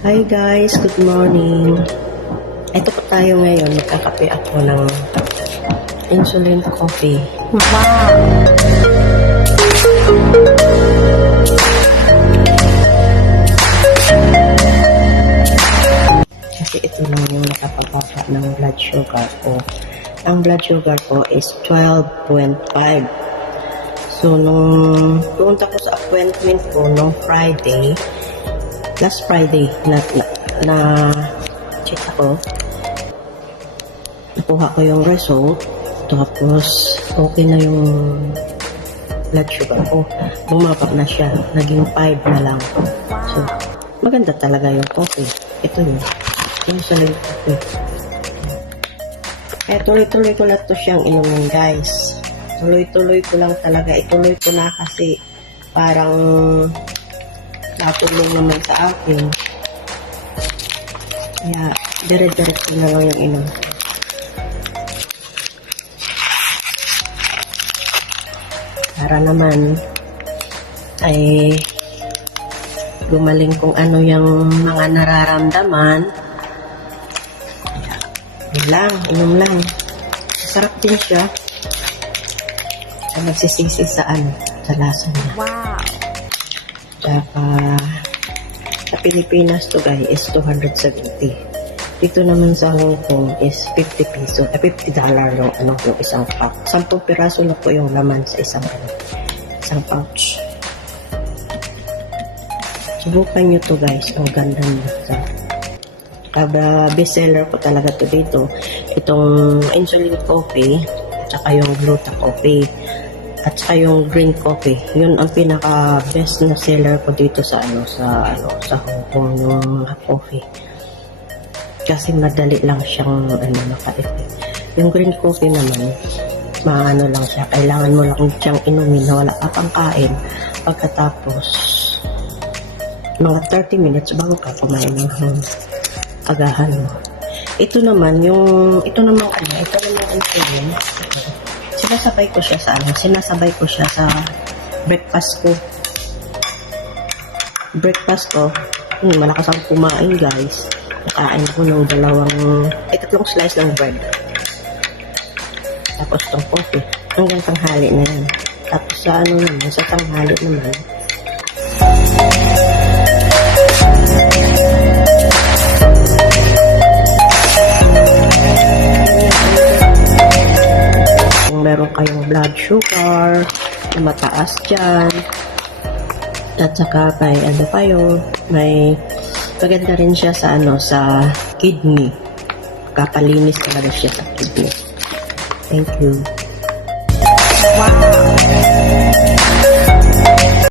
Hi guys, good morning. Ito po tayo ngayon, magkakape ako ng insulin coffee. Wow! Kasi ito lang yung nakapababa ng blood sugar ko. Ang blood sugar ko is 12.5. So, nung pumunta ko sa appointment ko nung Friday, last Friday, na check ako, nakuha ko yung result, tapos okay na yung blood sugar ko. Bumaba na siya, naging 5 na lang. So, maganda talaga yung coffee. Ito yun, insulin coffee. Kaya tuloy-tuloy ko na to siyang inumin, guys. Tuloy-tuloy ko lang talaga. Ituloy ko na kasi parang natulong naman sa akin. Kaya, dire-diretso na lang yung inom. Para naman ay gumaling kung ano yung mga nararamdaman. Kaya, yun lang, inom lang. Sarap din siya. Kaya nagsisisi sa sa lasa niya. Wow! Tsaka, sa Pilipinas to guys is 270. Dito naman sa Hong Kong is 50 peso, $50 yung yung isang pack. 10 piraso na po yung laman sa isang pouch. Subukan nyo to guys, ang ganda nito. Bestseller ko talaga to dito. Itong insulin coffee, tsaka yung gluta coffee, at saka yung green coffee. Yun ang pinaka best na seller ko dito sa sa Hong Kong, yung coffee. Kasi madali lang siyang maka-effect. Yung green coffee naman, maano lang siya, kailangan mo lang siyang inumin na wala ka pang kain. Pagkatapos mga 30 minutes bago ka kumain ng agahan mo. Ito naman insulin. Sinasabay ko siya sa breakfast ko. Malakas ang kumain guys. Nakain ko ng tatlong slice ng bread. Tapos itong coffee. Hanggang tanghali na yan. Tapos sa tanghali naman, kung meron kayong blood sugar na mataas dyan, at saka may maganda rin siya sa sa kidney. Kapalinis talaga siya sa kidney. Thank you. Wow!